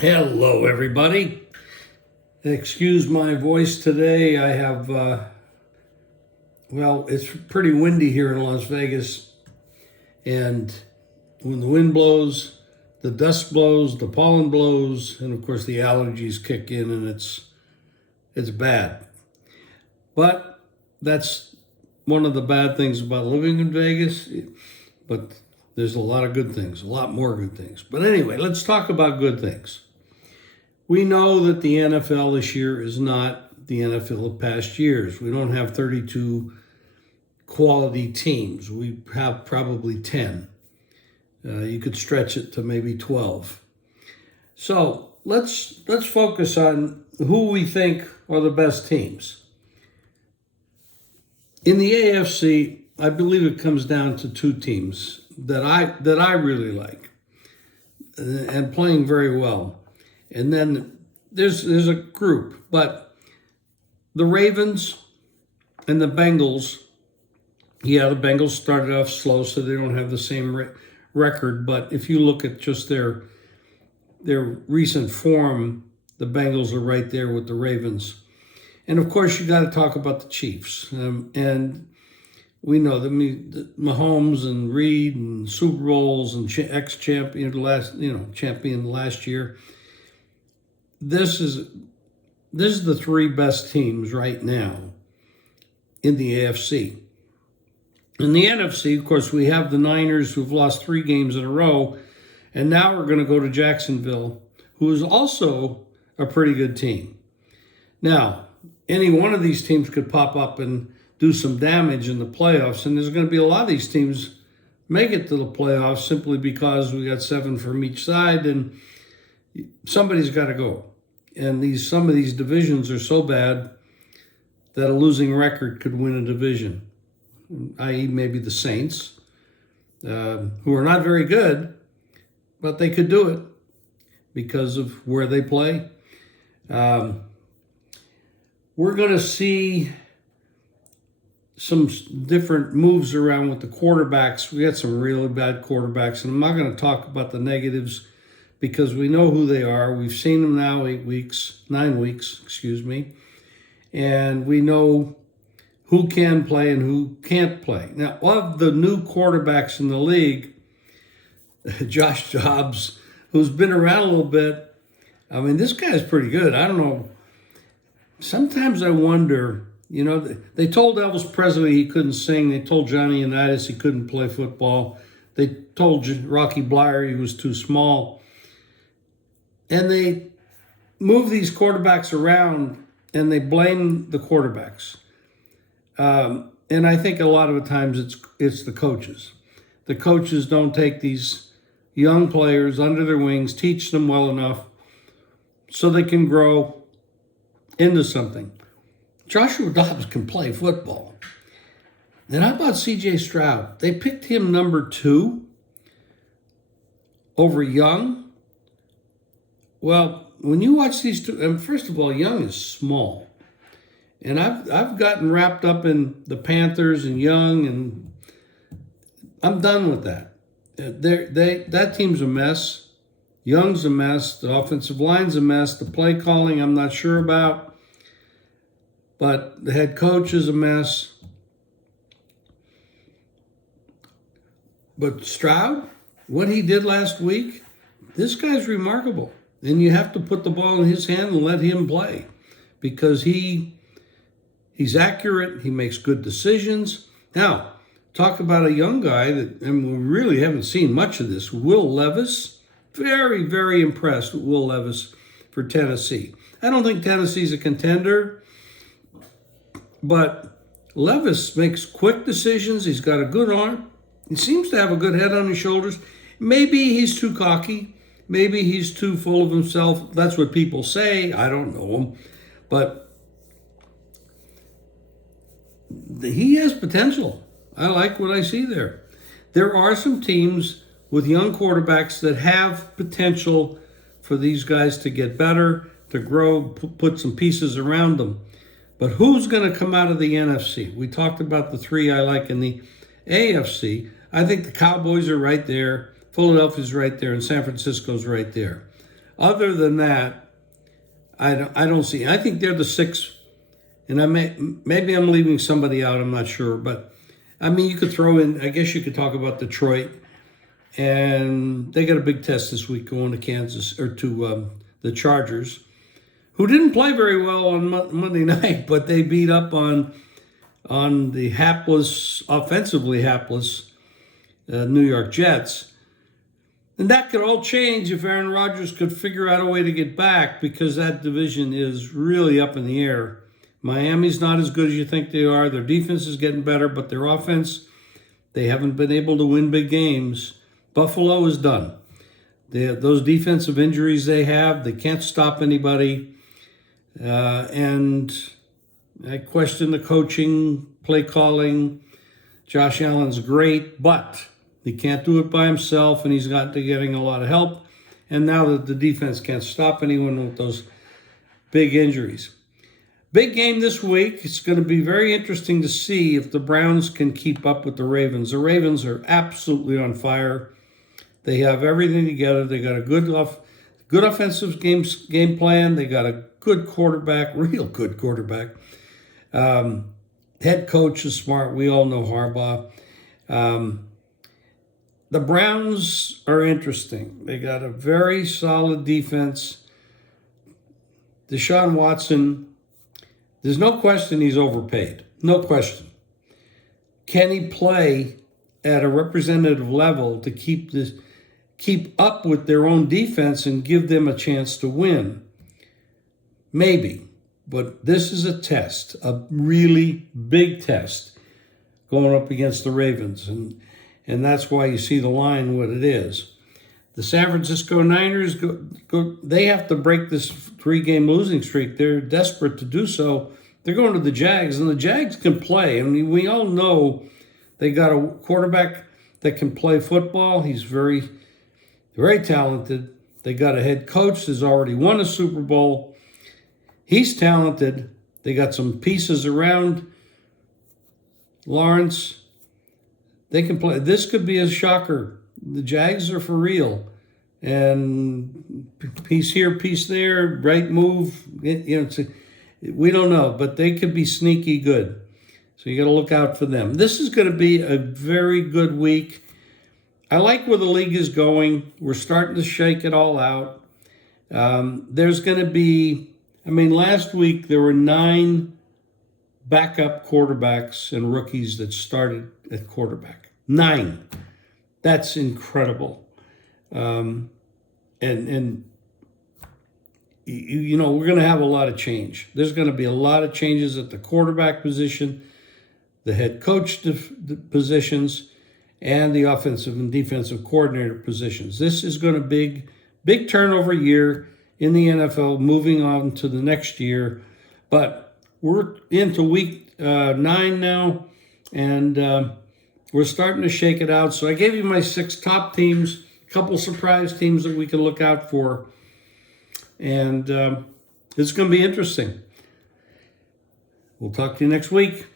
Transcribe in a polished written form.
Hello, everybody. Excuse my voice today. I have, it's pretty windy here in Las Vegas. And when the wind blows, the dust blows, the pollen blows, and of course the allergies kick in and it's bad. But that's one of the bad things about living in Vegas. But there's a lot of good things, a lot more good things. But anyway, let's talk about good things. We know that the NFL this year is not the NFL of past years. We don't have 32 quality teams. We have probably 10. You could stretch it to maybe 12. So let's focus on who we think are the best teams. In the AFC, I believe it comes down to two teams that I really like and playing very well. And then there's a group, but the Ravens and the Bengals, the Bengals started off slow, so they don't have the same record. But if you look at just their recent form, the Bengals are right there with the Ravens. And of course, you got to talk about the Chiefs. And we know that Mahomes and Reed and Super Bowls and ex-champion champion last year. This is the three best teams right now in the AFC. In the NFC, of course, we have the Niners who've lost 3 games in a row, and now we're going to go to Jacksonville, who is also a pretty good team. Now, any one of these teams could pop up and do some damage in the playoffs, and there's going to be a lot of these teams make it to the playoffs simply because we got 7 from each side, and somebody's got to go. And some of these divisions are so bad that a losing record could win a division, i.e. maybe the Saints, who are not very good, but they could do it because of where they play. We're going to see some different moves around with the quarterbacks. We got some really bad quarterbacks, and I'm not going to talk about the negatives because we know who they are. We've seen them now 9 weeks, and we know who can play and who can't play. Now, of the new quarterbacks in the league, Josh Dobbs, who's been around a little bit, I mean, this guy's pretty good. I don't know. Sometimes I wonder, they told Elvis Presley he couldn't sing. They told Johnny Unitas he couldn't play football. They told Rocky Bleier he was too small. And they move these quarterbacks around and they blame the quarterbacks. And I think a lot of the times it's the coaches. The coaches don't take these young players under their wings, teach them well enough so they can grow into something. Joshua Dobbs can play football. And how about C.J. Stroud? They picked him number 2 over Young. Well, when you watch these two, and first of all, Young is small. And I've gotten wrapped up in the Panthers and Young, and I'm done with that. That team's a mess. Young's a mess. The offensive line's a mess. The play calling, I'm not sure about. But the head coach is a mess. But Stroud, what he did last week, this guy's remarkable. And you have to put the ball in his hand and let him play because he's accurate. He makes good decisions. Now, talk about a young guy and we really haven't seen much of this. Will Levis, very, very impressed with Will Levis for Tennessee. I don't think Tennessee's a contender, but Levis makes quick decisions. He's got a good arm. He seems to have a good head on his shoulders. Maybe he's too cocky. Maybe he's too full of himself. That's what people say. I don't know him. But he has potential. I like what I see there. There are some teams with young quarterbacks that have potential for these guys to get better, to grow, put some pieces around them. But who's going to come out of the NFC? We talked about the 3 I like in the AFC. I think the Cowboys are right there. Philadelphia's right there, and San Francisco's right there. Other than that, I don't see. I think they're the sixth, and maybe I'm leaving somebody out. I'm not sure, but I mean, you could throw in. I guess you could talk about Detroit, and they got a big test this week going to Kansas or to the Chargers, who didn't play very well on Monday night, but they beat up on the offensively hapless New York Jets. And that could all change if Aaron Rodgers could figure out a way to get back, because that division is really up in the air. Miami's not as good as you think they are. Their defense is getting better, but their offense, they haven't been able to win big games. Buffalo is done. Those defensive injuries they have, they can't stop anybody. And I question the coaching, play calling. Josh Allen's great, but he can't do it by himself, and he's got to getting a lot of help. And now that the defense can't stop anyone with those big injuries. Big game this week. It's going to be very interesting to see if the Browns can keep up with the Ravens. The Ravens are absolutely on fire. They have everything together. They got a good offensive game plan. They got a good quarterback, real good quarterback. Head coach is smart. We all know Harbaugh. The Browns are interesting. They got a very solid defense. Deshaun Watson, there's no question he's overpaid. No question. Can he play at a representative level to keep up with their own defense and give them a chance to win? Maybe. But this is a test, a really big test, going up against the Ravens. And that's why you see the line what it is. The San Francisco Niners, they have to break this 3-game losing streak. They're desperate to do so. They're going to the Jags, and the Jags can play. I mean, we all know they got a quarterback that can play football. He's very, very talented. They got a head coach that's already won a Super Bowl. He's talented. They got some pieces around Lawrence. They can play. This could be a shocker. The Jags are for real. And piece here, piece there, right move. We don't know, but they could be sneaky good. So you got to look out for them. This is going to be a very good week. I like where the league is going. We're starting to shake it all out. There's going to be, last week there were 9 backup quarterbacks and rookies that started at quarterback. 9. That's incredible. And we're going to have a lot of change. There's going to be a lot of changes at the quarterback position, the head coach positions, and the offensive and defensive coordinator positions. This is going to be big turnover year in the NFL, moving on to the next year. But we're into week 9 now, and we're starting to shake it out. So I gave you my 6 top teams, a couple surprise teams that we can look out for. And it's going to be interesting. We'll talk to you next week.